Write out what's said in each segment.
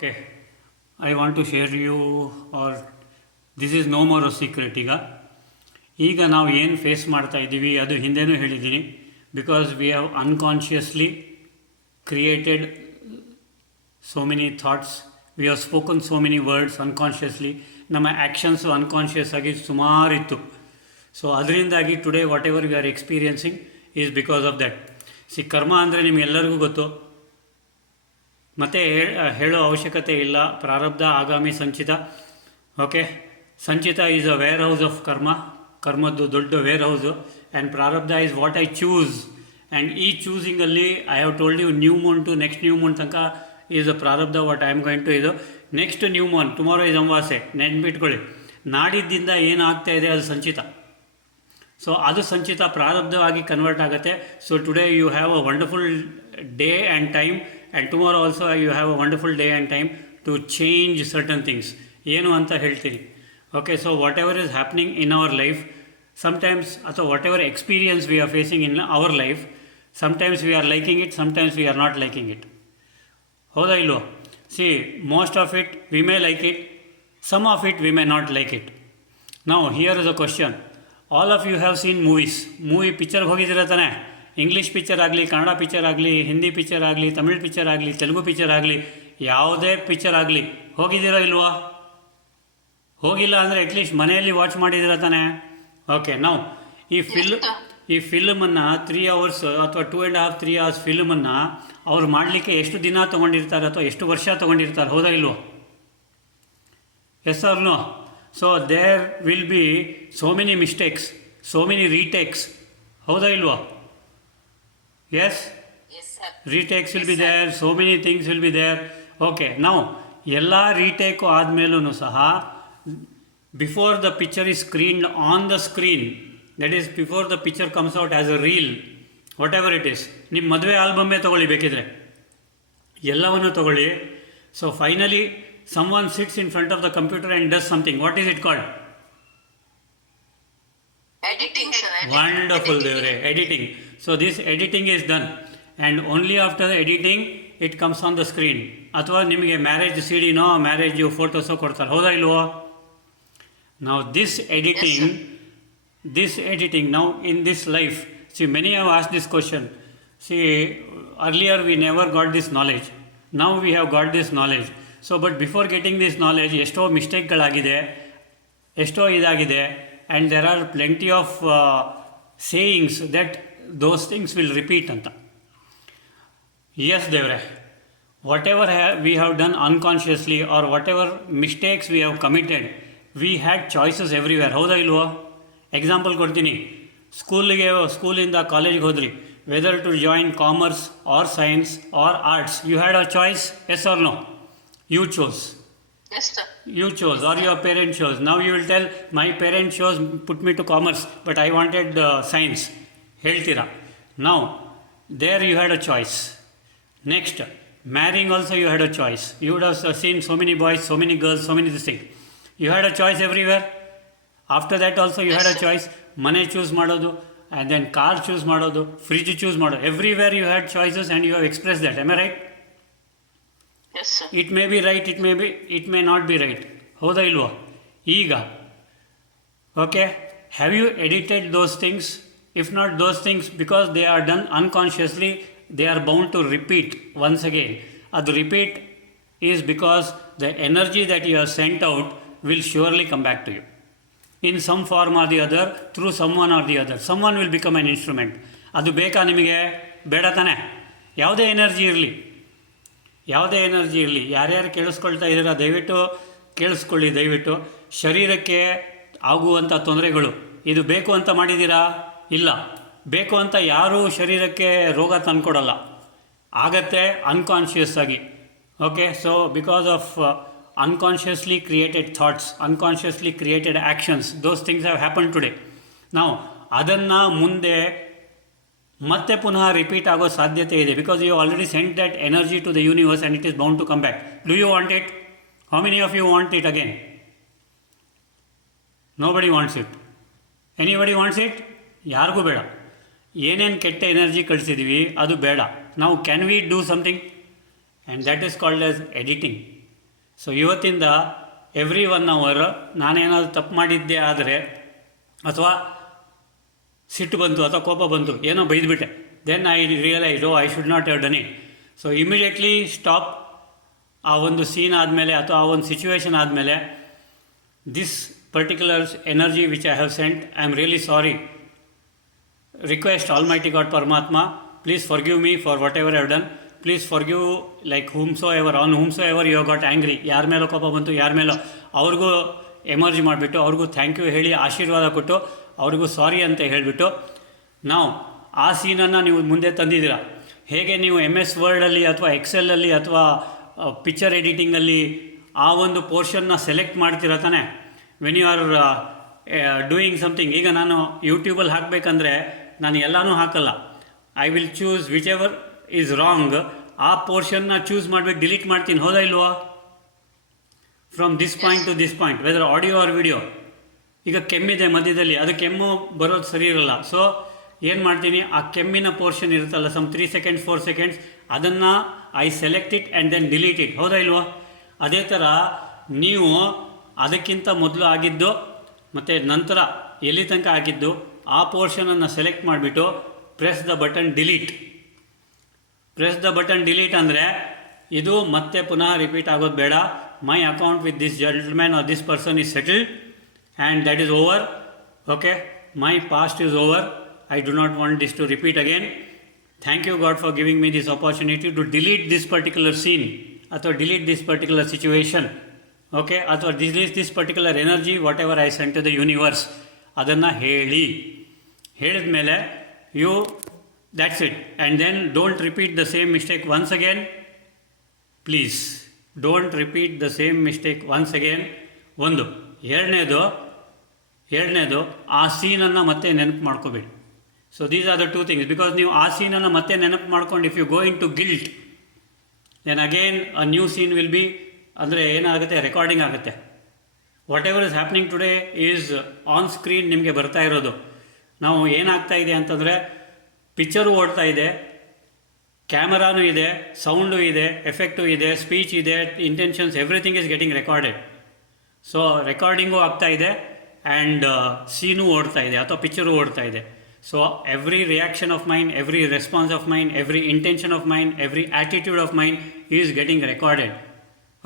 Okay, I want to share you or this is no more a secret ಈಗ ನಾವು ಏನು face ಮಾಡ್ತಾ ಇದ್ದೀವಿ ಅದು ಹಿಂದೆನೂ ಹೇಳಿದ್ದೀನಿ. Because we have unconsciously created so many thoughts, we have spoken so many words unconsciously. ನಮ್ಮ actions unconscious ಆಗಿ ಸುಮಾರಿತ್ತು. ಸೊ ಅದರಿಂದಾಗಿ today what ever we are experiencing is because of that. ಕರ್ಮ ಅಂದರೆ ನಿಮಗೆಲ್ಲರಿಗೂ ಗೊತ್ತು, ಮತ್ತು ಹೇಳೋ ಅವಶ್ಯಕತೆ ಇಲ್ಲ. ಪ್ರಾರಬ್ಧ, ಆಗಾಮಿ, ಸಂಚಿತ. Okay, sanchita is a warehouse of karma, ಕರ್ಮದ್ದು ದೊಡ್ಡ warehouse. And prarabdha is what I choose. And ಈ ಚೂಸಿಂಗಲ್ಲಿ I have told you new moon to next new moon ತನಕ is a prarabdha what I am going to. ಇದು next new moon, tomorrow is amavasya, ನೆನ್ಪಿಟ್ಕೊಳ್ಳಿ. ನಾಡಿದ್ದಿಂದ ಏನಾಗ್ತಾ ಇದೆ ಅದು ಸಂಚಿತ. ಸೊ ಅದು ಸಂಚಿತ ಪ್ರಾರಬ್ಧವಾಗಿ ಕನ್ವರ್ಟ್ ಆಗುತ್ತೆ. So today you have a wonderful day and time, and tomorrow also you have a wonderful day and time to change certain things. ಏನು ಅಂತ ಹೇಳ್ತೀನಿ. Okay, so whatever is happening in our life sometimes, ಅಥವಾ whatever experience we are facing in our life, sometimes we are liking it, sometimes we are not liking it. ಹೌದಾ ಇಲ್ವೋ? See, most of it we may like it, some of it we may not like it. Now here is a question. All of you have seen movies. ಪಿಕ್ಚರ್ಗೆ ಹೋಗಿದ್ದೀರ ತಾನೆ? English picture ಆಗಲಿ, Kannada picture ಆಗಲಿ, Hindi picture ಆಗಲಿ, Tamil picture ಆಗಲಿ, Telugu picture ಆಗಲಿ, ಯಾವುದೇ picture ಆಗಲಿ ಹೋಗಿದ್ದೀರಾ ಇಲ್ವಾ? ಹೋಗಿಲ್ಲ ಅಂದರೆ ಅಟ್ಲೀಸ್ಟ್ ಮನೆಯಲ್ಲಿ ವಾಚ್ ಮಾಡಿದ್ದೀರ ತಾನೆ? ಓಕೆ, ನಾವು ಈ ಫಿಲ್ಮನ್ನು 3 hours ಅಥವಾ 2.5 3 hours ಫಿಲ್ಮನ್ನು ಅವ್ರು ಮಾಡಲಿಕ್ಕೆ ಎಷ್ಟು ದಿನ ತೊಗೊಂಡಿರ್ತಾರೆ ಅಥವಾ ಎಷ್ಟು ವರ್ಷ ತೊಗೊಂಡಿರ್ತಾರೆ? ಹೌದಾ ಇಲ್ವೋ? Yes or no? So there will be so many mistakes, so many retakes. ಹೌದಾ ಇಲ್ವೋ? Yes, retakes will be there, so many things will be there. Okay, ನಾವು ಎಲ್ಲ ರೀಟೇಕು ಆದಮೇಲೂ ಸಹ before the picture is screened on the screen, that is before the picture comes out as a reel, whatever it is, ನಿಮ್ಮ ಮದುವೆ ಆಲ್ಬಮ್ಮೇ ತೊಗೊಳ್ಳಿ, ಬೇಕಿದ್ರೆ ಎಲ್ಲವನ್ನು ತೊಗೊಳ್ಳಿ. So finally someone sits in front of the computer and does something. What is it called? Editing, sir. Wonderful, devre, editing. So this editing is done, and only after the editing it comes on the screen. ಅಥವಾ ನಿಮಗೆ marriage ಸಿಡಿನೋ marriage ಫೋಟೋಸೋ ಕೊಡ್ತಾರೆ. ಹೌದಾ ಇಲ್ವೋ? Now this editing, now in this life, see, many have asked this question. See, earlier we never got this knowledge. Now we have got this knowledge. So but before getting this knowledge, ಎಷ್ಟೋ ಮಿಸ್ಟೇಕ್ಗಳಾಗಿದೆ, ಎಷ್ಟೋ ಇದಾಗಿದೆ. and there are plenty of sayings that those things will repeat ಅಂತ. Yes, devre, whatever we have done unconsciously or whatever mistakes we have committed, we had choices everywhere. ಹೌದಾ ಇಲ್ವೋ? Example ಕೊಡ್ತೀನಿ. ಸ್ಕೂಲಿಂದ ಕಾಲೇಜ್ಗೆ ಹೋದ್ರಿ, whether to join commerce or science or arts, you had a choice. Yes or no? You chose. You chose, or your parent chose. Now you will tell, my parent chose, put me to commerce, but I wanted science. ಹೇಳ್ತೀರಾ? Now there you had a choice. Next, marrying also you had a choice. You would have seen so many boys, so many girls, so many things. You had a choice everywhere. After that also you had a choice. ಮನೆ choose ಮಾಡೋದು, and then car choose ಮಾಡೋದು, fridge choose ಮಾಡೋದು. Everywhere you had choices and you have expressed that. Am I right? Yes, sir. It may be right, it may not be right. ಹೌದಾ ಇಲ್ವೋ? ಈಗ okay, have you edited those things? If not those things, because they are done unconsciously, they are bound to repeat once again. ಅದು repeat is because the energy that you have sent out will surely come back to you in some form or the other, through someone or the other. Someone will become an instrument. ಅದು ಬೇಕಾ ನಿಮಗೆ? ಬೇಡ ತಾನೆ? ಯಾವುದೇ energy ಇರಲಿ, ಯಾರ್ಯಾರು ಕೇಳಿಸ್ಕೊಳ್ತಾ ಇದ್ದೀರಾ ದಯವಿಟ್ಟು ಕೇಳಿಸ್ಕೊಳ್ಳಿ. ದಯವಿಟ್ಟು ಶರೀರಕ್ಕೆ ಆಗುವಂಥ ತೊಂದರೆಗಳು, ಇದು ಬೇಕು ಅಂತ ಮಾಡಿದ್ದೀರಾ? ಇಲ್ಲ. ಬೇಕು ಅಂತ ಯಾರೂ ಶರೀರಕ್ಕೆ ರೋಗ ತಂದುಕೊಡಲ್ಲ, ಆಗತ್ತೆ ಅನ್ಕಾನ್ಷಿಯಸ್ ಆಗಿ. Okay, so because of unconsciously created thoughts, unconsciously created actions, those things have happened today. Now ಅದನ್ನು ಮುಂದೆ ಮತ್ತೆ ಪುನಃ ರಿಪೀಟ್ ಆಗೋ ಸಾಧ್ಯತೆ ಇದೆ, because you already sent that energy to the universe and it is bound to come back. Do you want it? How many of you want it again? Nobody wants it. Anybody wants it? ಯಾರಿಗೂ ಬೇಡ. ಏನೇನು ಕೆಟ್ಟ energy ಕಳಿಸಿದ್ದೀವಿ ಅದು ಬೇಡ. ನಾವು can we do something? And that is called as editing. So ಇವತ್ತಿಂದ every 1 hour ನಾನೇನಾದರೂ ತಪ್ಪು ಮಾಡಿದ್ದೆ ಆದರೆ, ಅಥವಾ ಸಿಟ್ಟು ಬಂತು ಅಥವಾ ಕೋಪ ಬಂತು, ಏನೋ ಬೈದ್ಬಿಟ್ಟೆ, then I realise I should not have done it. So immediately stop. ಆ ಒಂದು ಸೀನ್ ಆದಮೇಲೆ ಅಥವಾ ಆ ಒಂದು ಸಿಚುವೇಶನ್ ಆದಮೇಲೆ, this particular energy which I have sent, I am really sorry. Request almighty God Paramatma, please forgive me for whatever I have done. Please forgive like on whomsoever you got angry. ಯಾರ ಮೇಲೋ ಕೋಪ ಬಂತು, ಯಾರ ಮೇಲೋ, ಅವ್ರಿಗೂ ಎಮರ್ಜಿ ಮಾಡಿಬಿಟ್ಟು ಅವ್ರಿಗೂ thank you ಹೇಳಿ ಆಶೀರ್ವಾದ ಕೊಟ್ಟು ಅವ್ರಿಗೂ ಸಾರಿ ಅಂತ ಹೇಳಿಬಿಟ್ಟು, ನಾವು ಆ ಸೀನನ್ನು ನೀವು ಮುಂದೆ ತಂದಿದ್ದೀರ. ಹೇಗೆ ನೀವು MS ವರ್ಡಲ್ಲಿ ಅಥವಾ ಎಕ್ಸೆಲಲ್ಲಿ ಅಥವಾ ಪಿಕ್ಚರ್ ಎಡಿಟಿಂಗಲ್ಲಿ ಆ ಒಂದು ಪೋರ್ಷನ್ನ ಸೆಲೆಕ್ಟ್ ಮಾಡ್ತೀರ ತಾನೆ, when you are doing something. ಈಗ ನಾನು ಯೂಟ್ಯೂಬಲ್ಲಿ ಹಾಕಬೇಕಂದ್ರೆ ನಾನು ಎಲ್ಲನೂ ಹಾಕಲ್ಲ. I will choose whichever is wrong, ಆ ಪೋರ್ಷನ್ನ ಚೂಸ್ ಮಾಡಬೇಕು, ಡಿಲೀಟ್ ಮಾಡ್ತೀನಿ. ಹೌದಾ ಇಲ್ವಾ? From this point to this point, whether audio or video. ಈಗ ಕೆಮ್ಮಿದೆ ಮಧ್ಯದಲ್ಲಿ, ಅದು ಕೆಮ್ಮು ಬರೋದು ಸರಿ ಇರಲ್ಲ. ಸೊ ಏನು ಮಾಡ್ತೀನಿ, ಆ ಕೆಮ್ಮಿನ ಪೋರ್ಷನ್ ಇರುತ್ತಲ್ಲ, ಸಮ್ 3 seconds 4 seconds, ಅದನ್ನು I select it and then delete it. ಹೌದಾ ಇಲ್ವಾ? ಅದೇ ಥರ ನೀವು ಅದಕ್ಕಿಂತ ಮೊದಲು ಆಗಿದ್ದು ಮತ್ತು ನಂತರ ಎಲ್ಲಿ ತನಕ ಆಗಿದ್ದು ಆ ಪೋರ್ಷನನ್ನು ಸೆಲೆಕ್ಟ್ ಮಾಡಿಬಿಟ್ಟು press the button delete. Press the button delete ಅಂದರೆ ಇದು ಮತ್ತೆ ಪುನಃ ರಿಪೀಟ್ ಆಗೋದು ಬೇಡ. My account with this gentleman or this person is settled and that is over. Okay, my past is over. I do not want this to repeat again. Thank you God for giving me this opportunity to delete this particular scene, ಅಥವಾ delete this particular situation. Okay, ಅಥವಾ delete this particular energy whatever I sent to the universe. ಅದನ್ನು ಹೇಳಿದ ಮೇಲೆ that's it. And then don't repeat the same mistake once again. Please don't repeat the same mistake once again. ಒಂದು. ಎರಡನೇದು ಆ ಸೀನನ್ನು ಮತ್ತೆ ನೆನಪು ಮಾಡ್ಕೋಬೇಡಿ. So these are the 2 things. Because ನೀವು ಆ ಸೀನನ್ನು ಮತ್ತೆ ನೆನಪು ಮಾಡ್ಕೊಂಡು if you go into guilt, then again a new scene will be, ಅಂದರೆ ಏನಾಗುತ್ತೆ, ರೆಕಾರ್ಡಿಂಗ್ ಆಗುತ್ತೆ. Whatever is happening today is on screen ನಿಮಗೆ ಬರ್ತಾ ಇರೋದು. ನಾವು ಏನಾಗ್ತಾ ಇದೆ ಅಂತಂದರೆ, ಪಿಕ್ಚರು ಓಡ್ತಾ ಇದೆ, ಕ್ಯಾಮರಾನೂ ಇದೆ, ಸೌಂಡು ಇದೆ, ಎಫೆಕ್ಟು ಇದೆ, ಸ್ಪೀಚ್ ಇದೆ, intentions, everything is getting recorded. So recording ಆಗ್ತಾ ಇದೆ ಆ್ಯಂಡ್ ಸೀನು ಓಡ್ತಾ ಇದೆ ಅಥವಾ ಪಿಕ್ಚರು ಓಡ್ತಾ ಇದೆ. So every reaction of mind, every response of mind, every intention of mind, every attitude of mind is getting recorded.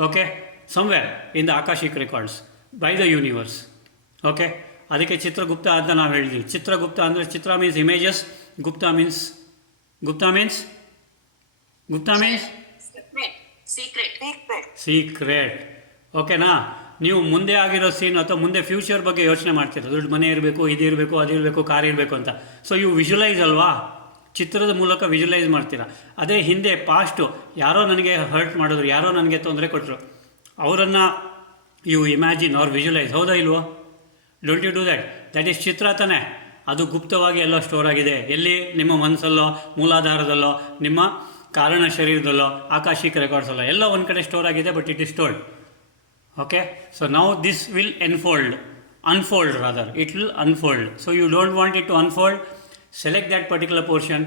Okay, somewhere in the akashic records by the universe. Okay, ಅದಕ್ಕೆ ಚಿತ್ರಗುಪ್ತ ಅಂತ ನಾವು ಹೇಳಿದ್ವಿ. ಚಿತ್ರಗುಪ್ತ ಅಂದರೆ ಚಿತ್ರ means images, ಗುಪ್ತ means secret. ಓಕೆನಾ? ನೀವು ಮುಂದೆ ಆಗಿರೋ ಸೀನ್ ಅಥವಾ ಮುಂದೆ ಫ್ಯೂಚರ್ ಬಗ್ಗೆ ಯೋಚನೆ ಮಾಡ್ತೀರ. ದೊಡ್ಡ ಮನೆ ಇರಬೇಕು, ಇದಿರಬೇಕು, ಅದಿರಬೇಕು, ಕಾರ್ ಇರಬೇಕು ಅಂತ. ಸೊ ಇವು ವಿಜುವಲೈಸ್ ಅಲ್ವಾ, ಚಿತ್ರದ ಮೂಲಕ ವಿಜುವಲೈಸ್ ಮಾಡ್ತೀರಾ. ಅದೇ ಹಿಂದೆ ಪಾಸ್ಟು ಯಾರೋ ನನಗೆ ಹರ್ಟ್ ಮಾಡಿದ್ರು, ಯಾರೋ ನನಗೆ ತೊಂದರೆ ಕೊಟ್ಟರು, ಅವರನ್ನು ಯು ಇಮ್ಯಾಜಿನ್ ಆರ್ ವಿಜುವಲೈಸ್. ಹೌದಾ ಇಲ್ವೋ? Don't you do that? That is ಚಿತ್ರ ತಾನೆ. ಅದು ಗುಪ್ತವಾಗಿ ಎಲ್ಲ ಸ್ಟೋರ್ ಆಗಿದೆ. ಎಲ್ಲಿ? ನಿಮ್ಮ ಮನಸ್ಸಲ್ಲೋ, ಮೂಲಾಧಾರದಲ್ಲೋ, ನಿಮ್ಮ ಕಾರಣ ಶರೀರದಲ್ಲೋ, ಆಕಾಶಿಕ್ ರೆಕಾರ್ಡ್ಸಲ್ಲೋ, ಎಲ್ಲ ಒಂದು ಕಡೆ ಸ್ಟೋರ್ ಆಗಿದೆ. But it is stored. Okay, so now this will unfold rather, it will unfold. So you don't want it to unfold, select that particular portion,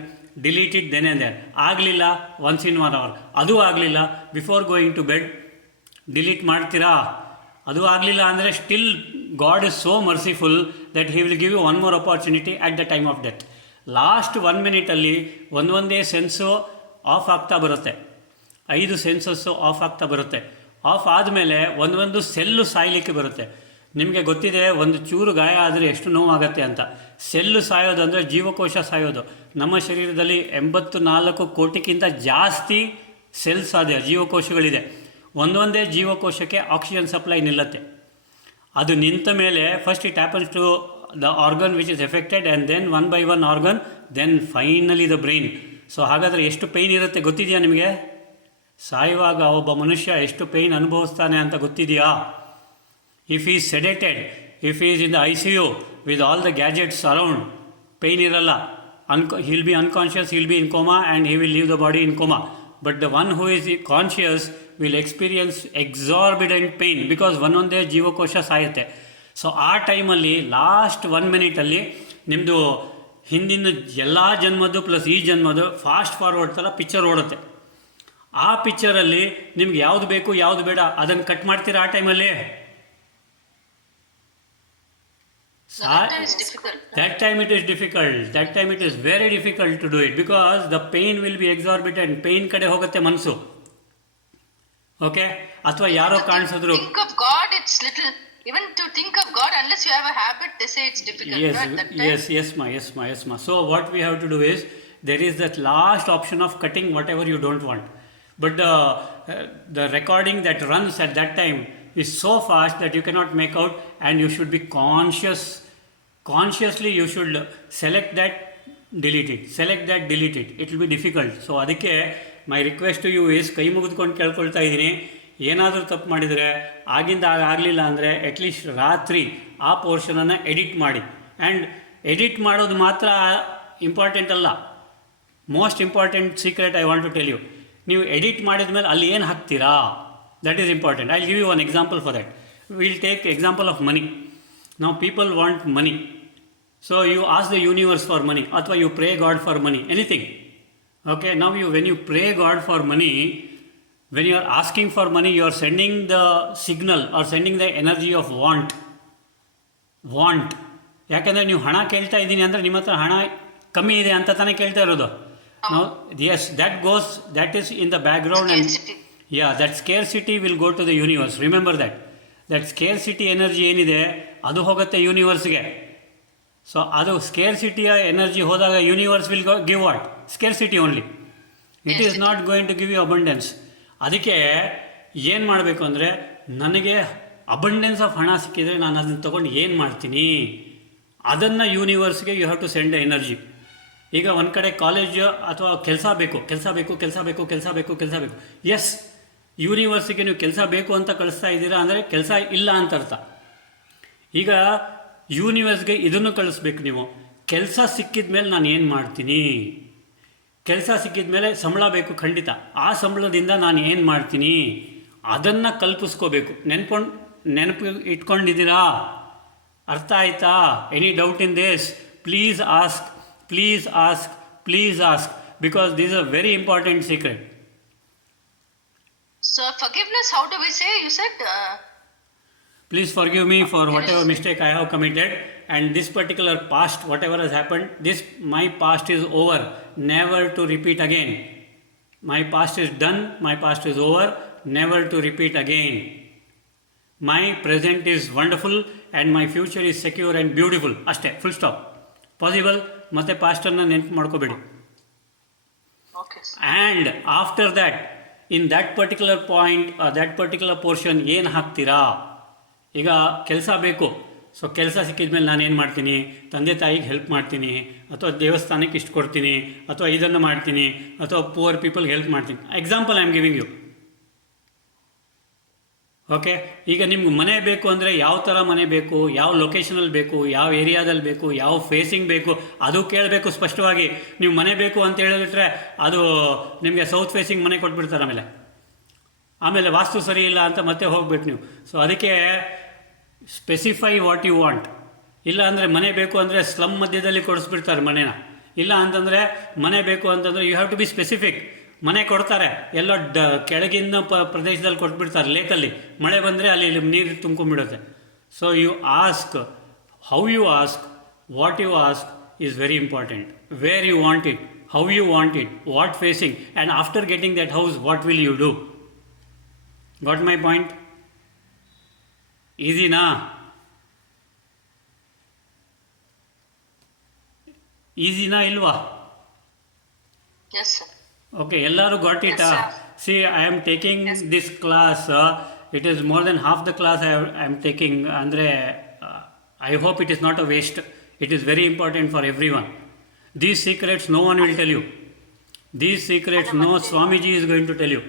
delete it then and there. ಆಗಲಿಲ್ಲ, once in 1 hour, ಅದು ಆಗಲಿಲ್ಲ, before going to bed delete ಮಾಡ್ತೀರಾ. ಅದು ಆಗಲಿಲ್ಲ ಅಂದರೆ still God is so merciful that he will give you one more opportunity at the time of death. Last 1 minute ಒಂದೊಂದೇ sense off ಆಗ್ತಾ ಬರುತ್ತೆ, 5 ಸೆನ್ಸಸ್ಸು ಆಫ್ ಆಗ್ತಾ ಬರುತ್ತೆ. ಆಫ್ ಆದಮೇಲೆ ಒಂದೊಂದು ಸೆಲ್ಲು ಸಾಯಲಿಕ್ಕೆ ಬರುತ್ತೆ. ನಿಮಗೆ ಗೊತ್ತಿದೆ ಒಂದು ಚೂರು ಗಾಯ ಆದರೆ ಎಷ್ಟು ನೋವಾಗುತ್ತೆ ಅಂತ. ಸೆಲ್ಲು ಸಾಯೋದು ಅಂದರೆ ಜೀವಕೋಶ ಸಾಯೋದು. ನಮ್ಮ ಶರೀರದಲ್ಲಿ 84 ಕೋಟಿಗಿಂತ ಜಾಸ್ತಿ ಸೆಲ್ಸ್ ಇದೆ, ಜೀವಕೋಶಗಳಿದೆ. ಒಂದೊಂದೇ ಜೀವಕೋಶಕ್ಕೆ ಆಕ್ಸಿಜನ್ ಸಪ್ಲೈ ನಿಲ್ಲುತ್ತೆ. ಅದು ನಿಂತ ಮೇಲೆ first it happens to the organ which is affected and then 1 by 1 organ, then finally the brain. So ಹಾಗಾದರೆ ಎಷ್ಟು ಪೇಯ್ನ್ ಇರುತ್ತೆ ಗೊತ್ತಿದೆಯಾ ನಿಮಗೆ? ಸಾಯುವಾಗ ಒಬ್ಬ ಮನುಷ್ಯ ಎಷ್ಟು ಪೇಯ್ನ್ ಅನುಭವಿಸ್ತಾನೆ ಅಂತ ಗೊತ್ತಿದೆಯಾ? If is sedated, if is in the ICU with all the gadgets around, pain ಇರಲ್ಲ. he'll be unconscious, he'll be in coma and he will leave the body in coma. But the one who is conscious will experience exorbitant pain because ಒಂದೊಂದೇ ಜೀವಕೋಶ ಸಾಯುತ್ತೆ. So ಆ ಟೈಮಲ್ಲಿ last 1 minute ನಿಮ್ಮದು ಹಿಂದಿನ ಎಲ್ಲ ಜನ್ಮದ್ದು plus ಈ ಜನ್ಮದ್ದು fast forward ಥರ picture ಓಡುತ್ತೆ. ಆ ಪಿಕ್ಚರಲ್ಲಿ ನಿಮ್ಗೆ ಯಾವುದು ಬೇಕು ಯಾವುದು ಬೇಡ ಅದನ್ನು ಕಟ್ ಮಾಡ್ತೀರಾ ಆ ಟೈಮಲ್ಲಿ. That time is difficult. That time it is difficult. That time it is very difficult to do it because the pain will be exorbitant. Pain ಕಡೆ ಹೋಗುತ್ತೆ ಮನಸ್ಸು. ಓಕೆ, ಅಥವಾ ಯಾರೋ ಕಾಣಿಸಿದ್ರು. Think of God, it's little. Even to think of God, unless you have a habit, they say it's difficult. Yes, At that time, yes, ma. So what we have to do is there is that last option of cutting whatever you don't want. But the recording that runs at that time is so fast that you cannot make out, and you should be conscious. Consciously you should select that, delete it. Select that, delete it. It will be difficult. So ಅದಕ್ಕೆ my request to you is, ಕೈ ಮುಗಿದುಕೊಂಡು ಕೇಳ್ಕೊಳ್ತಾ ಇದ್ದೀನಿ, ಏನಾದರೂ ತಪ್ಪು ಮಾಡಿದರೆ ಆಗಿಂದ ಆಗಲಿಲ್ಲ ಅಂದರೆ ಅಟ್ಲೀಸ್ಟ್ ರಾತ್ರಿ ಆ ಪೋರ್ಷನನ್ನು ಎಡಿಟ್ ಮಾಡಿ. ಆ್ಯಂಡ್ ಎಡಿಟ್ ಮಾಡೋದು ಮಾತ್ರ ಇಂಪಾರ್ಟೆಂಟ್ ಅಲ್ಲ, most important secret I want to tell you. ನೀವು ಎಡಿಟ್ ಮಾಡಿದ ಮೇಲೆ ಅಲ್ಲಿ ಏನು ಹಾಕ್ತೀರಾ, that is important. I give you one example for that. Will take example of money. Now people want money, so you ask the universe for money, athwa you pray God for money, anything. Okay, now when you pray God for money, when you are asking for money, you are sending the signal or sending the energy of want. ಯಾಕಂದರೆ ನೀವು ಹಣ ಕೇಳ್ತಾ ಇದ್ದೀನಿ ಅಂದರೆ ನಿಮ್ಮ ಹತ್ರ ಹಣ ಕಮ್ಮಿ ಇದೆ ಅಂತ ತಾನೇ ಕೇಳ್ತಾ ಇರೋದು. Now yes, that is in the background, and yeah, that scarcity will go to the universe. Remember that scarcity energy ಏನಿದೆ ಅದು ಹೋಗುತ್ತೆ ಯೂನಿವರ್ಸ್ಗೆ. ಸೊ ಅದು ಸ್ಕೇರ್ಸಿಟಿಯ ಎನರ್ಜಿ ಹೋದಾಗ universe will give what? Scarcity only. It is not going to give you abundance. ಅದಕ್ಕೆ ಏನು ಮಾಡಬೇಕು ಅಂದರೆ, ನನಗೆ ಅಬಂಡೆನ್ಸ್ ಆಫ್ ಹಣ ಸಿಕ್ಕಿದರೆ ನಾನು ಅದನ್ನು ತೊಗೊಂಡು ಏನು ಮಾಡ್ತೀನಿ, ಅದನ್ನು ಯೂನಿವರ್ಸ್ಗೆ you have to send energy. ಈಗ ಒಂದು ಕಡೆ ಕಾಲೇಜ್ ಅಥವಾ ಕೆಲಸ ಬೇಕು. ಎಸ್, ಯೂನಿವರ್ಸಿಗೆ ನೀವು ಕೆಲಸ ಬೇಕು ಅಂತ ಕಳಿಸ್ತಾ ಇದ್ದೀರಾ ಅಂದರೆ ಕೆಲಸ ಇಲ್ಲ ಅಂತ ಅರ್ಥ. ಈಗ ಯೂನಿವರ್ಸ್ಗೆ ಇದನ್ನು ಕಳಿಸ್ಬೇಕು ನೀವು. ಕೆಲಸ ಸಿಕ್ಕಿದ ಮೇಲೆ ನಾನು ಏನು ಮಾಡ್ತೀನಿ, ಕೆಲಸ ಸಿಕ್ಕಿದ ಮೇಲೆ ಸಂಬಳ ಬೇಕು ಖಂಡಿತ, ಆ ಸಂಬಳದಿಂದ ನಾನು ಏನು ಮಾಡ್ತೀನಿ ಅದನ್ನು ಕಲ್ಪಿಸ್ಕೋಬೇಕು. ನೆನಪು ಇಟ್ಕೊಂಡಿದ್ದೀರಾ? ಅರ್ಥ ಆಯ್ತಾ? Any doubt in this? Please ask, because this is a very important secret. so forgiveness, how do we say? You said Please forgive me for whatever mistake I have committed, and this particular past, whatever has happened, my past is over, never to repeat again. My past is done, my past is over, never to repeat again. My present is wonderful and my future is secure and beautiful. ಅಷ್ಟೇ, full stop. Possible? ಮತ್ತೆ ಪಾಸ್ಟನ್ನು ನೆನಪು ಮಾಡ್ಕೋಬೇಡಿ. okay. And after that, in that particular point or that particular portion ಏನು ಹಾಕ್ತೀರಾ? ಈಗ ಕೆಲಸ ಬೇಕು, so ಕೆಲಸ ಸಿಕ್ಕಿದ ಮೇಲೆ ನಾನು ಏನು ಮಾಡ್ತೀನಿ? ತಂದೆ ತಾಯಿಗೆ ಹೆಲ್ಪ್ ಮಾಡ್ತೀನಿ, ಅಥವಾ ದೇವಸ್ಥಾನಕ್ಕೆ ಇಷ್ಟು ಕೊಡ್ತೀನಿ, ಅಥವಾ ಇದನ್ನು ಮಾಡ್ತೀನಿ, ಅಥವಾ ಪುವರ್ ಪೀಪಲ್ಗೆ ಹೆಲ್ಪ್ ಮಾಡ್ತೀನಿ. Example I am giving you. Okay, ಈಗ ನಿಮ್ಗೆ ಮನೆ ಬೇಕು ಅಂದರೆ ಯಾವ ಥರ ಮನೆ ಬೇಕು, ಯಾವ ಲೊಕೇಶನಲ್ಲಿ ಬೇಕು, ಯಾವ ಏರಿಯಾದಲ್ಲಿ ಬೇಕು, ಯಾವ ಫೇಸಿಂಗ್ ಬೇಕು, ಅದು ಕೇಳಬೇಕು ಸ್ಪಷ್ಟವಾಗಿ. ನೀವು ಮನೆ ಬೇಕು ಅಂತ ಹೇಳಿಬಿಟ್ರೆ ಅದು ನಿಮಗೆ ಸೌತ್ ಫೇಸಿಂಗ್ ಮನೆ ಕೊಟ್ಬಿಡ್ತಾರೆ. ಆಮೇಲೆ ವಾಸ್ತು ಸರಿ ಇಲ್ಲ ಅಂತ ಮತ್ತೆ ಹೋಗ್ಬೇಕು ನೀವು. ಸೊ ಅದಕ್ಕೆ ಸ್ಪೆಸಿಫೈ ವಾಟ್ ಯು ವಾಂಟ್. ಇಲ್ಲ ಅಂದರೆ ಮನೆ ಬೇಕು ಅಂದರೆ ಸ್ಲಮ್ ಮಧ್ಯದಲ್ಲಿ ಕೊಡಿಸ್ಬಿಡ್ತಾರೆ ಮನೇನ. ಇಲ್ಲ ಅಂತಂದರೆ ಮನೆ ಬೇಕು ಅಂತಂದರೆ you have to be specific. ಮನೆ ಕೊಡ್ತಾರೆ ಎಲ್ಲೋ ಕೆಳಗಿನ ಪ್ರದೇಶದಲ್ಲಿ ಕೊಟ್ಬಿಡ್ತಾರೆ, ಲೇಕಲ್ಲಿ ಮಳೆ ಬಂದರೆ ಅಲ್ಲಿ ನೀರು ತುಂಬ್ಕೊಂಡ್ಬಿಡುತ್ತೆ. So you ask, how you ask, what you ask is very important. Where you want it, how you want it, what facing, and after getting that house what will you do. Got my point? ಈಸಿನಾ? ಈಸಿನಾ ಇಲ್ವಾ? Yes, sir. Okay, ಎಲ್ಲರೂ got it. Yes, sir. See, I am taking this class. It is more than half the class I am taking. ಅಂದರೆ I hope it is not a waste. It is very important for everyone. These secrets no one will tell you. These secrets no Swamiji is going to tell you.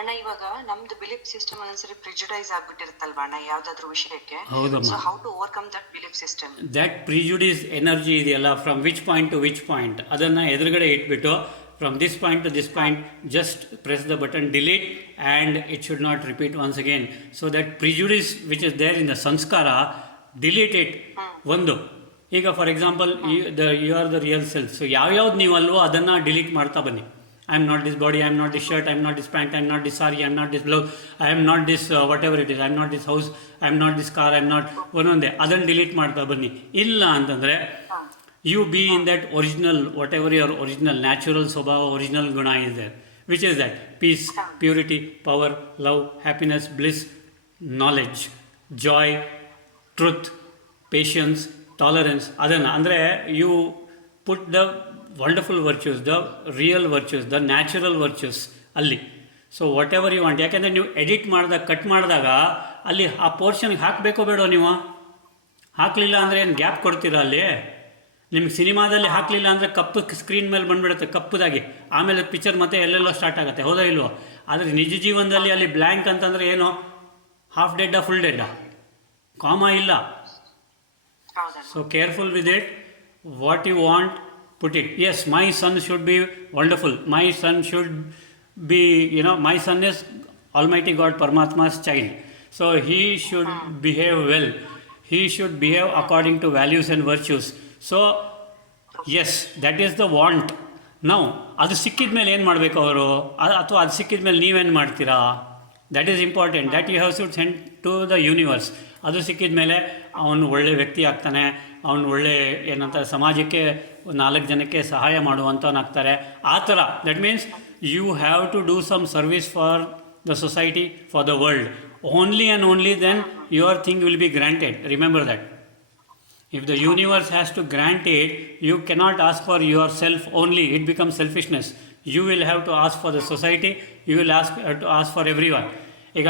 ಅಣ್ಣ, ಇವಾಗ ನಮ್ದು belief system ಒಂದ್ಸರಿ prejudice ಆಗ್ಬಿಟ್ಟಿರುತ್ತಲ್ವಾ ಅಣ್ಣ ಯಾವ್ದಾದ್ರು ವಿಷಯಕ್ಕೆ. ಹೌದಮ್ಮ. So how to overcome that belief system? That prejudice energy ಇದೆಯಲ್ಲ, from which point to which point, ಅದನ್ನು ಎದುರುಗಡೆ ಇಟ್ಬಿಟ್ಟು from this point to this point just press the button delete and it should not repeat once again. So that prejudice which is there in the ಸಂಸ್ಕಾರ, delete it. ಒಂದು ಈಗ for example you are the real self. So ಯಾವ್ಯಾವ್ದು ನೀವು ಅಲ್ವೋ ಅದನ್ನು delete ಮಾಡ್ತಾ ಬನ್ನಿ. I am not this body, I am not this shirt, I am not this pant, I am not this sari, I am not this blouse, I am not this whatever it is, I am not this house, I am not this car, I am not ಒಂದೊಂದೇ ಅದನ್ನು delete ಮಾಡ್ತಾ ಬನ್ನಿ. ಇಲ್ಲ ಅಂತಂದರೆ you be in that original, whatever your original natural ಸ್ವಭಾವ, original ಗುಣ is there, which is that peace, purity, power, love, happiness, bliss, knowledge, joy, truth, patience, tolerance. ಅದನ್ನು ಅಂದರೆ you put the wonderful virtues, the real virtues, the natural virtues ಅಲ್ಲಿ. So whatever you want, ಯಾಕೆಂದರೆ ನೀವು edit ಮಾಡಿದಾಗ, cut ಮಾಡಿದಾಗ ಅಲ್ಲಿ ಆ ಪೋರ್ಷನ್ಗೆ ಹಾಕಬೇಕೋ ಬೇಡೋ ನೀವು? ಹಾಕಲಿಲ್ಲ ಅಂದರೆ ಏನು ಗ್ಯಾಪ್ ಕೊಡ್ತೀರಾ ಅಲ್ಲಿ? ನಿಮ್ಗೆ ಸಿನಿಮಾದಲ್ಲಿ ಹಾಕಲಿಲ್ಲ ಅಂದರೆ ಕಪ್ಪು ಸ್ಕ್ರೀನ್ ಮೇಲೆ ಬಂದುಬಿಡುತ್ತೆ ಕಪ್ಪದಾಗಿ, ಆಮೇಲೆ ಪಿಕ್ಚರ್ ಮತ್ತೆ ಎಲ್ಲೆಲ್ಲೋ ಸ್ಟಾರ್ಟ್ ಆಗುತ್ತೆ, ಹೌದಾ ಇಲ್ವೋ? ಆದರೆ ನಿಜ ಜೀವನದಲ್ಲಿ ಅಲ್ಲಿ ಬ್ಲ್ಯಾಂಕ್ ಅಂತಂದರೆ ಏನು? ಹಾಫ್ ಡೆಡ್ಡಾ, ಫುಲ್ ಡೆಡ್ಡಾ? ಕಾಮ ಇಲ್ಲ. ಹೌದಣ್ಣ. So careful with it. What you want, put it. Yes, my son should be wonderful. My son should be, my son is Almighty God, Paramatma's child. So he should behave well. He should behave according to values and virtues. So, yes, that is the want. Now, ಅದು ಸಿಕ್ಕಿದ ಮೇಲೆ ಏನು ಮಾಡಬೇಕು ಅವರು? ಅಥವಾ ಅದು ಸಿಕ್ಕಿದ ಮೇಲೆ ನೀವೇನು ಮಾಡ್ತೀರಾ? That is important. That you have should send to the universe. ಅದು ಸಿಕ್ಕಿದ ಮೇಲೆ ಅವನು ಒಳ್ಳೆ ವ್ಯಕ್ತಿ ಆಗ್ತಾನೆ, ಅವನು ಒಳ್ಳೆ ಏನಂತ ಸಮಾಜಕ್ಕೆ 4 ಜನಕ್ಕೆ ಸಹಾಯ ಮಾಡುವಂಥವನಾಗ್ತಾರೆ. ಆ ಥರ that means you have to do some service for the society, for the world. Only and only then your thing will be granted. Remember that. If the universe has to grant it, you cannot ask for yourself only. It becomes selfishness. You will have to ask for the society. You will have to ask for everyone. ಈಗ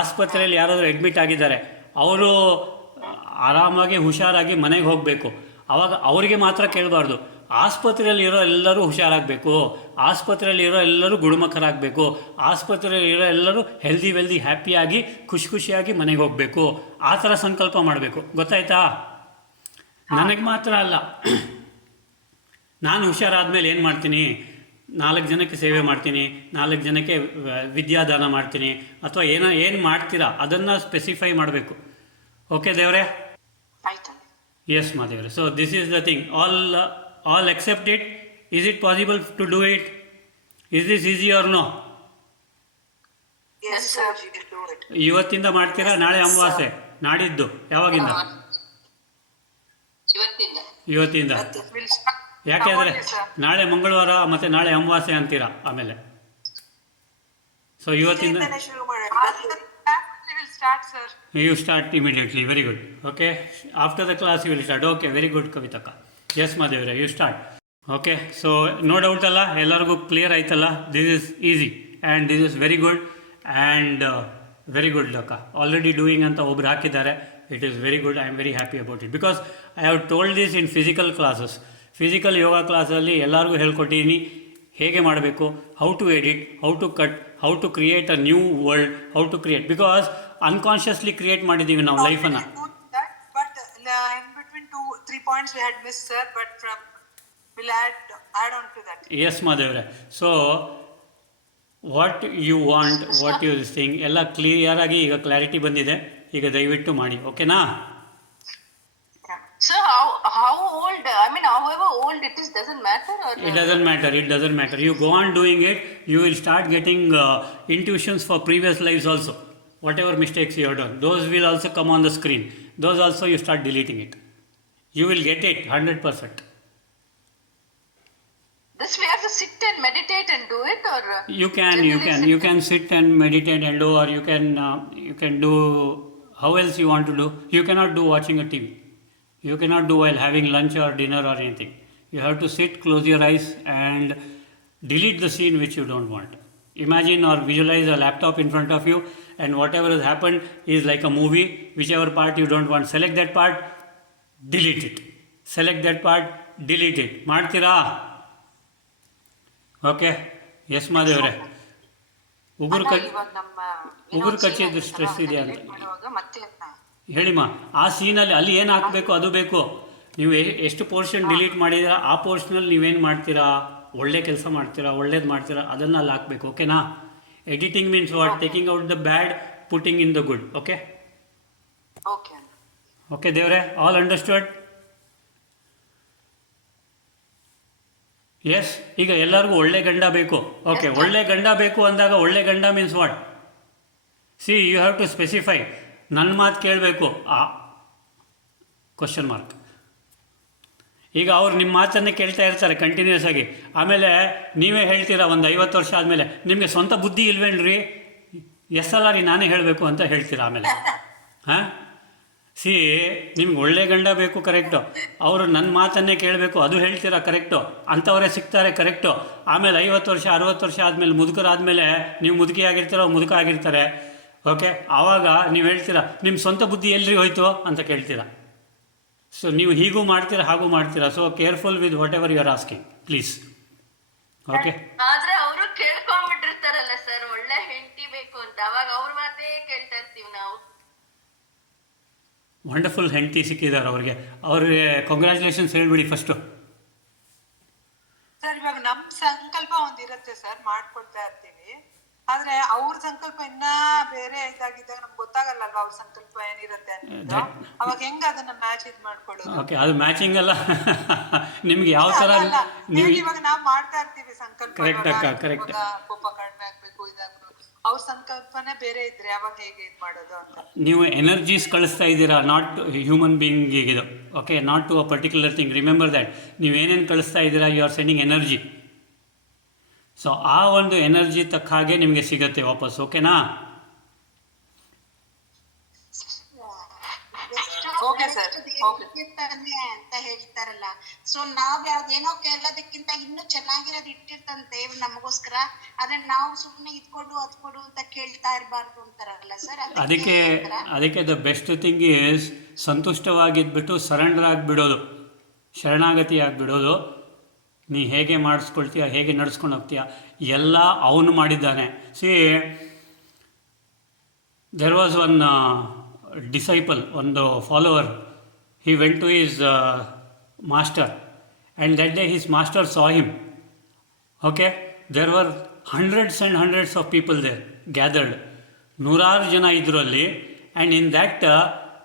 ಆಸ್ಪತ್ರೆಯಲ್ಲಿ ಯಾರಾದರೂ admit ಆಗಿದ್ದಾರೆ, ಅವರು ಆರಾಮಾಗಿ ಹುಷಾರಾಗಿ ಮನೆಗೆ ಹೋಗಬೇಕು. ಆವಾಗ ಅವರಿಗೆ ಮಾತ್ರ ಕೇಳಬಾರ್ದು. ಆಸ್ಪತ್ರೆಯಲ್ಲಿರೋ ಎಲ್ಲರೂ ಹುಷಾರಾಗಬೇಕು, ಆಸ್ಪತ್ರೆಯಲ್ಲಿರೋ ಎಲ್ಲರೂ ಗುಣಮುಖರಾಗಬೇಕು, ಆಸ್ಪತ್ರೆಯಲ್ಲಿರೋ ಎಲ್ಲರೂ ಹೆಲ್ದಿ ವೆಲ್ದಿ ಹ್ಯಾಪಿಯಾಗಿ ಖುಷಿಯಾಗಿ ಮನೆಗೆ ಹೋಗಬೇಕು. ಆ ಥರ ಸಂಕಲ್ಪ ಮಾಡಬೇಕು. ಗೊತ್ತಾಯ್ತಾ? ನನಗೆ ಮಾತ್ರ ಅಲ್ಲ, ನಾನು ಹುಷಾರಾದ್ಮೇಲೆ ಏನು ಮಾಡ್ತೀನಿ? 4 ಜನಕ್ಕೆ ಸೇವೆ ಮಾಡ್ತೀನಿ, 4 ಜನಕ್ಕೆ ವಿದ್ಯಾದಾನ ಮಾಡ್ತೀನಿ, ಅಥವಾ ಏನು ಮಾಡ್ತೀರಾ ಅದನ್ನು ಸ್ಪೆಸಿಫೈ ಮಾಡಬೇಕು. ಓಕೆ ದೇವರೇ? ಆಯ್ತು. ಎಸ್ ಮಾ ದೇವರೇ. So this is the thing. All accept it. Is it possible to do it? Is this easy or no? Yes sir, you will do it. ಇವತ್ತಿಂದ ಮಾಡ್ತೀರಾ? ನಾಳೆ ಅಮಾವಾಸ್ಯೆ, ನಾಡಿದ್ದು ಯಾವಾಗಿಂದ? ಇವತ್ತಿಂದ. ಯಾಕೆಂದರೆ ನಾಳೆ ಮಂಗಳವಾರ ಮತ್ತು ನಾಳೆ ಅಮಾವಾಸ್ಯೆ ಅಂತೀರಾ ಆಮೇಲೆ. ಸೊ ಇವತ್ತಿಂದ ಶುರು ಮಾಡೋಣ. you start immediately. Very good. Okay, after the class you will start. Okay, very good Kavitaka. Yes Madhavira, you start. Okay, so no doubt alla ellargu clear aitalla. This is easy and this is very good and very good Laka. Already doing anta obru hakidare. It is very good. I am very happy about it because I have told this in physical classes. Physical yoga ಕ್ಲಾಸಲ್ಲಿ ಎಲ್ಲರಿಗೂ ಹೇಳ್ಕೊಟ್ಟಿದ್ದೀನಿ ಹೇಗೆ ಮಾಡಬೇಕು, how to edit, how to cut, how to create a new world, how to create. Because unconsciously create ಮಾಡಿದ್ದೀವಿ ನಾವು ಲೈಫನ್ನು. But in between 2-3 points we had missed sir, but we'll add on to that. Yes ಮಾದೇವ್ರೆ. So what you want, what you think ಎಲ್ಲ ಕ್ಲಿಯರಾಗಿ ಈಗ clarity ಬಂದಿದೆ. ಈಗ ದಯವಿಟ್ಟು ಮಾಡಿ. ಓಕೆನಾ? So how old, I mean however old it is doesn't matter or It doesn't matter. It doesn't matter. You go on doing it, you will start getting intuitions for previous lives also. Whatever mistakes you have done, those will also come on the screen. Those also you start deleting it. You will get it 100%. this we have to sit and meditate and do it, or You can sit and meditate and do, or you can do how else you want to do. You cannot do watching a TV. You cannot do while having lunch or dinner or anything. You have to sit, close your eyes and delete the scene which you don't want. Imagine or visualize a laptop in front of you and whatever has happened is like a movie. Whichever part you don't want, select that part, delete it. Select that part, delete it. ಮಾಡ್ತೀರಾ? Okay. S ಮಾದೇವ್ರೆ. ಉಗುರು ಕಚ್ಚಿದ್ದು stress ಇದೆಯಾ ಅಂತ ಹೇಳಿಮ್ಮ. ಆ ಸೀನಲ್ಲಿ ಅಲ್ಲಿ ಏನು ಹಾಕಬೇಕು ಅದು ಬೇಕು. ನೀವು ಎಷ್ಟು ಪೋರ್ಷನ್ ಡಿಲೀಟ್ ಮಾಡಿದ್ದೀರಾ ಆ ಪೋರ್ಷನಲ್ಲಿ ನೀವೇನು ಮಾಡ್ತೀರಾ, ಒಳ್ಳೆ ಕೆಲಸ ಮಾಡ್ತೀರಾ, ಒಳ್ಳೇದು ಮಾಡ್ತೀರಾ, ಅದನ್ನು ಅಲ್ಲಿ ಹಾಕಬೇಕು. ಓಕೆನಾ? Editing means what? Taking out the bad, putting in the good. Okay? Okay ದೇವ್ರೆ, ಆಲ್ ಅಂಡರ್ಸ್ಟುಡ್? ಎಸ್, ಈಗ ಎಲ್ಲರಿಗೂ ಒಳ್ಳೆ ಗಂಡ ಬೇಕು. ಓಕೆ, ಒಳ್ಳೆ ಗಂಡ ಬೇಕು ಅಂದಾಗ ಒಳ್ಳೆ ಗಂಡ means what? See, you have to specify. ನನ್ನ ಮಾತು ಕೇಳಬೇಕು, ಆ ಕ್ವಶನ್ ಮಾರ್ಕ್. ಈಗ ಅವ್ರು ನಿಮ್ಮ ಮಾತನ್ನೇ ಕೇಳ್ತಾ ಇರ್ತಾರೆ ಕಂಟಿನ್ಯೂಸ್ ಆಗಿ, ಆಮೇಲೆ ನೀವೇ ಹೇಳ್ತೀರಾ ಒಂದು 50 ವರ್ಷ ಆದಮೇಲೆ, ನಿಮಗೆ ಸ್ವಂತ ಬುದ್ಧಿ ಇಲ್ವೇನ್ರಿ, ಎಷ್ಟಲ್ಲ ರೀ ನಾನೇ ಹೇಳಬೇಕು ಅಂತ ಹೇಳ್ತೀರಾ ಆಮೇಲೆ. ಹಾಂ, ಸಿ, ನಿಮ್ಗೆ ಒಳ್ಳೆ ಗಂಡ ಬೇಕು, ಕರೆಕ್ಟು. ಅವರು ನನ್ನ ಮಾತನ್ನೇ ಕೇಳಬೇಕು, ಅದು ಹೇಳ್ತೀರಾ, ಕರೆಕ್ಟು. ಅಂಥವರೇ ಸಿಗ್ತಾರೆ, ಕರೆಕ್ಟು. ಆಮೇಲೆ 50 ವರ್ಷ 60 ವರ್ಷ ಆದಮೇಲೆ, ಮುದುಕರಾದಮೇಲೆ, ನೀವು ಮುದುಕಿ ಆಗಿರ್ತೀರೋ ಮುದುಕ ಆಗಿರ್ತಾರೆ. ಓಕೆ, ಆವಾಗ ನೀವು ಹೇಳ್ತೀರಾ ನಿಮ್ಮ ಸ್ವಂತ ಬುದ್ಧಿ ಎಲ್ರಿ ಹೋಯ್ತು ಅಂತ ಕೇಳ್ತೀರಾ. ಸೊ ನೀವು ಹೀಗೂ ಮಾಡ್ತೀರಾ ಹಾಗೂ ಮಾಡ್ತೀರಾ. So careful with whatever you are asking, please. Okay, ಆದ್ರೆ ಅವರು ಕೇಳ್ಕೊಂಡ್ಬಿಟ್ಟಿರ್ತಾರಲ್ಲ ಸರ್, ಒಳ್ಳೆ ಹೆಂಡತಿ ಬೇಕು ಅಂತ, ಅವಾಗ ಅವ್ರ ಮಾತೇ ಕೇಳ್ತಾ ಇರ್ತೀವಿ ನಾವು. ವಂಡರ್ಫುಲ್ ಹೆಂಡತಿ ಸಿಕ್ಕಿದ್ದಾರೆ ಅವ್ರಿಗೆ ಕಂಗ್ರ್ಯಾಚುಲೇಷನ್ಸ್ ಹೇಳ್ಬಿಡಿ ಫಸ್ಟು. ಸರ್, ಇವಾಗ ನಮ್ ಸಂಕಲ್ಪ ಒಂದಿರುತ್ತೆ ಸರ್, ಮಾಡ್ಕೊಳ್ತಾ ಇರ್ತೀವಿ. ಆದ್ರೆ ಅವ್ರ ಸಂಕಲ್ಪ ಇನ್ನ ಬೇರೆ ಇದಾಗಿದ್ದಾಗ ನಮ್ಗೆ ಗೊತ್ತಾಗಲ್ಲ ಅಲ್ವಾ ಅವ್ರ ಸಂಕಲ್ಪ ಏನಿರುತ್ತೆ ಅಂತ. ಅವಾಗ ಹೆಂಗ ಅದನ್ನ ಮ್ಯಾಚ್ ಮಾಡ್ಕೊಳ್ಳೋದು? ಓಕೆ, ಅದು ಮ್ಯಾಚಿಂಗ್ ಅಲ್ಲ. ನಿಮ್ಗೆ ಯಾವ ಥರ ನೀವು ಇವಾಗ ನಾವ್ ಮಾಡ್ತಾ ಇರ್ತೀವಿ ಸಂಕಲ್ಪ, ಕರೆಕ್ಟ್ ಅಕ್ಕ, ಕರೆಕ್ಟ್. ಕೋಪ ಕಡಿಮೆ ಆಗ್ಬೇಕು, ಇದಾಗ್ಬೇಕು. ಅವ್ರ ಸಂಕಲ್ಪನೆ ಬೇರೆ ಇದ್ರೆ ಅವಾಗ ಹೇಗೆ ಇದ್ ಮಾಡೋದು ಅಂತ. ನೀವು ಎನರ್ಜೀಸ್ ಕಳಿಸ್ತಾ ಇದ್ದೀರಾ, ನಾಟ್ ಹ್ಯೂಮನ್ ಬೀಯಿಂಗಿಗಿದು. Okay, not to a particular thing. Remember that. ನೀವೇನೇನು ಕಳಿಸ್ತಾ ಇದ್ದೀರಾ, you are sending energy. So ಆ ಒಂದು ಎನರ್ಜಿ ತಕ್ಕ ಹಾಗೆ ನಿಮಗೆ ಸಿಗತ್ತೆ ವಾಪಸ್. ಓಕೆನಾ? ಓಕೆ ಸರ್, ಓಕೆ ಅಂತ ಹೇಳ್ತಾರಲ್ಲ. ಸೊ ನಾವ್ ಯಾವ್ದೇನೋ ಕೇಳೋದಕ್ಕಿಂತ ಇನ್ನೂ ಚೆನ್ನಾಗಿರೋದು ಇಟ್ಟಿರ್ತಂತ ದೇವ್ರು ನಮಗೋಸ್ಕರ. ಆದ್ರೆ ನಾವು ಸುಮ್ಮನೆ ಇದ್ಕೊಡು ಅದ್ಕೊಡು ಅಂತ ಕೇಳ್ತಾ ಇರಬಾರ್ದು ಅಂತಾರಲ್ಲ ಸರ್. ಅದಕ್ಕೆ ದ ಬೆಸ್ಟ್ ಥಿಂಗ್ ಈಸ್ ಸಂತುಷ್ಟವಾಗಿದ್ಬಿಟ್ಟು ಸರೆಂಡರ್ ಆಗಿಬಿಡೋದು, ಶರಣಾಗತಿ ಆಗಿಬಿಡೋದು. ನೀ ಹೇಗೆ ಮಾಡಿಸ್ಕೊಳ್ತೀಯ, ಹೇಗೆ ನಡೆಸ್ಕೊಂಡು ಹೋಗ್ತೀಯ, ಎಲ್ಲ ಅವನು ಮಾಡಿದ್ದಾನೆ. C, there was one disciple, ಒಂದು follower. he went to his master, and that day his master saw him. Okay, there were hundreds and hundreds of people there gathered. ನೂರಾರು ಜನ ಇದ್ರು ಅಲ್ಲಿ. and in that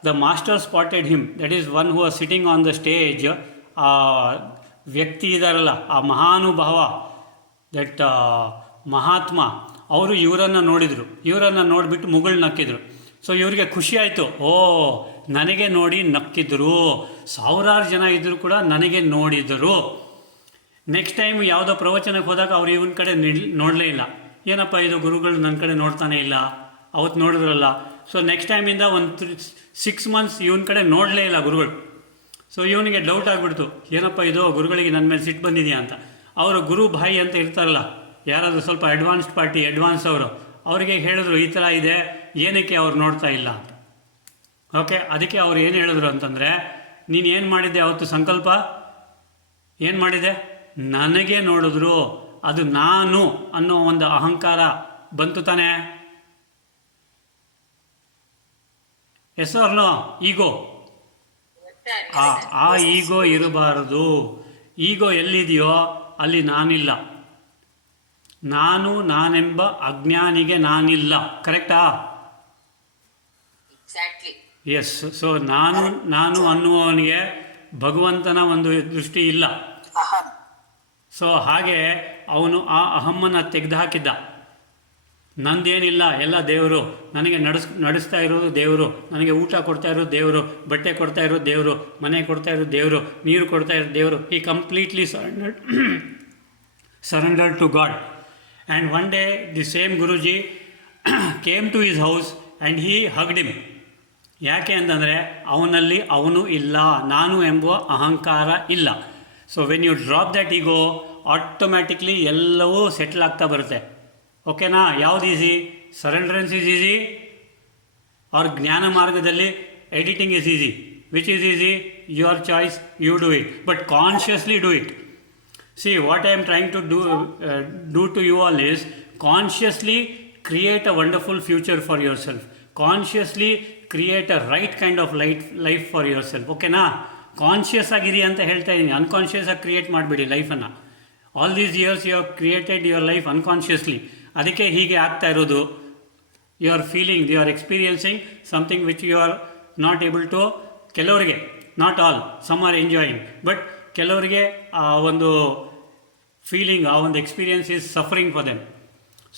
the master spotted him. that is one who was sitting on the stage. ಆ ವ್ಯಕ್ತಿ ಇದಾರಲ್ಲ, ಆ ಮಹಾನುಭಾವ, that Mahatma, ಅವರು ಇವರನ್ನು ನೋಡಿದರು. ಇವರನ್ನು ನೋಡಿಬಿಟ್ಟು ಮುಗುಳು ನಕ್ಕಿದ್ರು. ಸೊ ಇವರಿಗೆ ಖುಷಿ ಆಯಿತು. ಓ, ನನಗೆ ನೋಡಿ ನಕ್ಕಿದ್ರು, ಸಾವಿರಾರು ಜನ ಇದ್ದರೂ ಕೂಡ ನನಗೆ ನೋಡಿದರು. ನೆಕ್ಸ್ಟ್ ಟೈಮ್ ಯಾವುದೋ ಪ್ರವಚನಕ್ಕೆ ಹೋದಾಗ ಅವ್ರು ಇವನ ಕಡೆ ನೋಡಲೇ ಇಲ್ಲ. ಏನಪ್ಪ ಇದು, ಗುರುಗಳು ನನ್ನ ಕಡೆ ನೋಡ್ತಾನೆ ಇಲ್ಲ, ಅವತ್ತು ನೋಡಿದ್ರಲ್ಲ. ಸೊ ನೆಕ್ಸ್ಟ್ ಟೈಮಿಂದ ಒಂದು 6 months ಇವನ ಕಡೆ ನೋಡಲೇ ಇಲ್ಲ ಗುರುಗಳು. ಸೊ ಇವನಿಗೆ ಡೌಟ್ ಆಗಿಬಿಡ್ತು, ಏನಪ್ಪ ಇದು, ಗುರುಗಳಿಗೆ ನನ್ನ ಮೇಲೆ ಸಿಟ್ಟು ಬಂದಿದೆಯಾ ಅಂತ. ಅವರು ಗುರು ಭಾಯಿ ಅಂತ ಇರ್ತಾರಲ್ಲ, ಯಾರಾದರೂ ಸ್ವಲ್ಪ ಅಡ್ವಾನ್ಸ್ಡ್ ಪಾರ್ಟಿ, ಅಡ್ವಾನ್ಸ್ ಅವರು, ಅವರಿಗೆ ಹೇಳಿದ್ರು ಈ ಥರ ಇದೆ, ಏನಕ್ಕೆ ಅವ್ರು ನೋಡ್ತಾ ಇಲ್ಲ ಅಂತ. ಓಕೆ, ಅದಕ್ಕೆ ಅವ್ರು ಏನು ಹೇಳಿದ್ರು ಅಂತಂದರೆ, ನೀನು ಏನು ಮಾಡಿದ್ದೆ ಅವತ್ತು ಸಂಕಲ್ಪ, ಏನು ಮಾಡಿದೆ, ನನಗೆ ನೋಡಿದ್ರು, ಅದು ನಾನು ಅನ್ನೋ ಒಂದು ಅಹಂಕಾರ ಬಂತು ತಾನೇ. S or no? ಈಗೋ, ಆ ಈಗೋ ಇರಬಾರದು. ಈಗೋ ಎಲ್ಲಿದೆಯೋ ಅಲ್ಲಿ ನಾನಿಲ್ಲ. ನಾನೆಂಬ ಅಜ್ಞಾನಿಗೆ ನಾನಿಲ್ಲ. ಕರೆಕ್ಟಾ? ಎಸ್. ಸೊ ನಾನು ಅನ್ನುವವನಿಗೆ ಭಗವಂತನ ಒಂದು ದೃಷ್ಟಿ ಇಲ್ಲ. ಸೊ ಹಾಗೆ ಅವನು ಆ ಅಹಮ್ಮನ ತೆಗೆದುಹಾಕಿದ್ದ. ನಂದೇನಿಲ್ಲ, ಎಲ್ಲ ದೇವರು, ನನಗೆ ನಡೆಸ್ತಾ ಇರೋದು ದೇವರು, ನನಗೆ ಊಟ ಕೊಡ್ತಾ ಇರೋದು ದೇವರು, ಬಟ್ಟೆ ಕೊಡ್ತಾ ಇರೋದು ದೇವರು, ಮನೆ ಕೊಡ್ತಾ ಇರೋದು ದೇವರು, ನೀರು ಕೊಡ್ತಾ ಇರೋದು ದೇವರು. ಈ completely surrendered to God. And one day the same Guruji came to his house and he hugged him. ಯಾಕೆ ಅಂತಂದರೆ ಅವನಲ್ಲಿ ಅವನು ಇಲ್ಲ, ನಾನು ಎಂಬುವ ಅಹಂಕಾರ ಇಲ್ಲ. So when you drop that ego, automatically ಎಲ್ಲವೂ ಸೆಟ್ಲ್ ಆಗ್ತಾ ಬರುತ್ತೆ. ಓಕೆನಾ? ಯಾವುದು ಈಸಿ? ಸರೆಂಡ್ರೆನ್ಸ್ ಈಸ್ ಈಸಿ, ಅವ್ರ ಜ್ಞಾನ ಮಾರ್ಗದಲ್ಲಿ editing is easy. Which is easy? Your choice, you do it, but consciously do it. See, what I am trying to do to you all is consciously create a wonderful future for yourself. Consciously create a right kind of life for yourself. ಓಕೆನಾ? Conscious ಆಗಿರಿ ಅಂತ ಹೇಳ್ತಾ ಇದ್ದೀನಿ. Unconscious ಆಗಿ create ಮಾಡಿಬಿಡಿ ಲೈಫನ್ನು. All these years you have created your life unconsciously. ಅದಕ್ಕೆ ಹೀಗೆ ಆಗ್ತಾ ಇರೋದು. You are feeling, you are experiencing something which you are not able to. ಕೆಲವರಿಗೆ, not all, some are enjoying, but ಕೆಲವರಿಗೆ ಆ ಒಂದು ಫೀಲಿಂಗ್, ಆ ಒಂದು experience is suffering for them.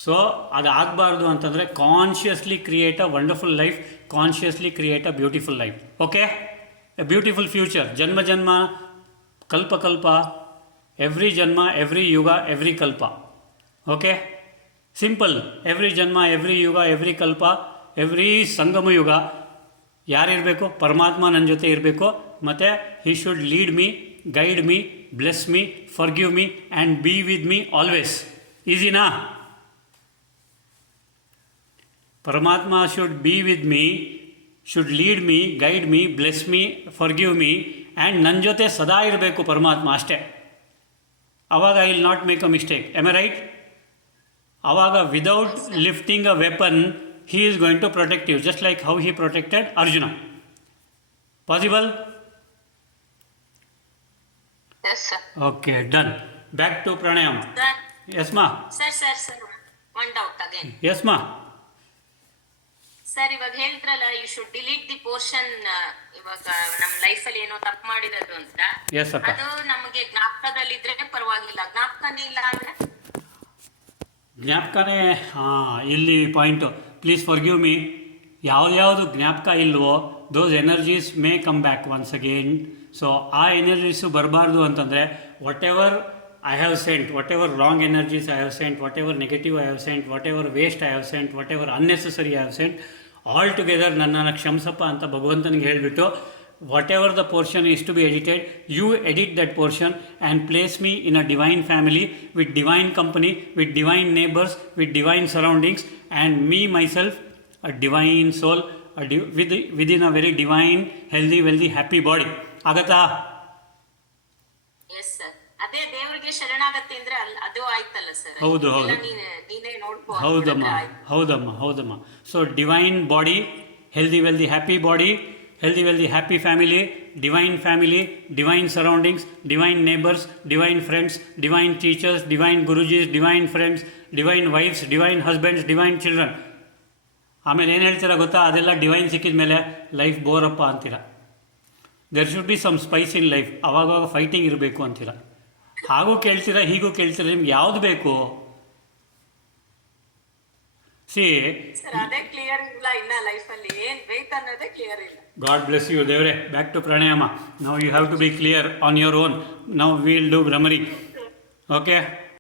So ಅದು ಆಗಬಾರ್ದು ಅಂತಂದರೆ consciously create a wonderful life, consciously create a beautiful life. Okay, A beautiful future. ಜನ್ಮ ಜನ್ಮ, ಕಲ್ಪ ಕಲ್ಪ, ಎವ್ರಿ ಜನ್ಮ, ಎವ್ರಿ ಯುಗ, ಎವ್ರಿ ಕಲ್ಪ. Okay, simple. ಎವ್ರಿ ಜನ್ಮ, ಎವ್ರಿ ಯುಗ, ಎವ್ರಿ ಕಲ್ಪ, ಎವ್ರಿ ಸಂಗಮ ಯುಗ ಯಾರಿರಬೇಕು? ಪರಮಾತ್ಮ ನನ್ನ ಜೊತೆ ಇರಬೇಕು. ಮತ್ತು he should lead me, guide me, bless me, forgive me and be with me always. ಈಸಿನಾ? Paramatma should be with me, should lead me, guide me, bless me, forgive me and ನನ್ನ ಜೊತೆ ಸದಾ ಇರಬೇಕು ಪರಮಾತ್ಮ, ಅಷ್ಟೇ. ಆವಾಗ I will not make a mistake. Am I right? ಆವಾಗ without lifting a weapon he is going to protect you, just like how he protected Arjuna. Possible? Yes, sir. Okay, done. Back to pranayama. Sir, Yes ma. sir, one doubt again. Yes ma. Sir, ಇವಾಗ ಹೇಳ್ತ್ರಲ್ಲ, you should delete the portion. ಇವಾಗ ನಮ್ಮ ಲೈಫಲ್ಲಿ ಏನೋ ತಪ್ಪು ಮಾಡಿರೋದು ಅಂತ, Yes akka. ಅದು ನಮಗೆ ಜ್ಞಾಪಕದಲ್ಲಿದ್ರೆ ಪರವಾಗಿಲ್ಲ, ಜ್ಞಾಪಕನೇ ಇಲ್ಲ ಅಂದ್ರೆ ಜ್ಞಾಪಕನೇ. ಹಾಂ, ಇಲ್ಲಿ ಪಾಯಿಂಟು. Please forgive me. ಯಾವ್ದು ಜ್ಞಾಪಕ ಇಲ್ವೋ those energies may come back once again. So ಆ ಎನರ್ಜೀಸು ಬರಬಾರ್ದು ಅಂತಂದರೆ whatever I have sent, whatever wrong energies I have sent, whatever negative I have sent, whatever waste I have sent, whatever unnecessary I have sent, all together ನನ್ನನ್ನು ಕ್ಷಮಿಸಪ್ಪ ಅಂತ ಭಗವಂತನಿಗೆ ಹೇಳಿಬಿಟ್ಟು, whatever the portion is to be edited, you edit that portion and place me in a divine family with divine company, with divine neighbours, with divine surroundings and me myself a divine soul, within a very divine, healthy, wealthy, happy body. ಆಗತ್ತಾ? Yes sir, ಅದೇ ದೇವರಿಗೆ ಶರಣಾಗತ್ತೆ ಅಂದ್ರೆ ಅದು ಆಯ್ತಲ್ಲ sir? ಹೌದು. ನೀನೇ ನೋಡ್ಕೋ. ಹೌದಮ್ಮ. So divine body, healthy wealthy happy body, healthy wealthy happy family, divine surroundings, divine neighbours, divine friends, divine teachers, divine Guruji's, divine friends, divine wives, divine husbands, divine children. ಆಮೇಲೆ ಏನು ಹೇಳ್ತೀರಾ ಗೊತ್ತಾ? ಅದೆಲ್ಲ ಡಿವೈನ್ ಸಿಕ್ಕಿದ ಮೇಲೆ ಲೈಫ್ ಬೋರಪ್ಪ ಅಂತೀರ. There should be some spice in life. ಅವಾಗವಾಗ ಫೈಟಿಂಗ್ ಇರಬೇಕು ಅಂತೀರ. ಹಾಗೂ ಕೇಳ್ತೀರಾ, ಹೀಗೂ ಕೇಳ್ತೀರಾ, ನಿಮ್ಗೆ ಯಾವುದು ಬೇಕು? ಸಿ, ಅದೇ ಕ್ಲಿಯರ್ ಇಲ್ಲ, ಇನ್ನ ಲೈಫಲ್ಲಿ ಏನ್ ಬೇಕು ಅನ್ನೋದೇ ಕ್ಲಿಯರ್ ಇಲ್ಲ. God bless you, ದೇವ್ರೆ. Back to pranayama. Now you have to be clear on your own. Now we will do Brahmari. Okay?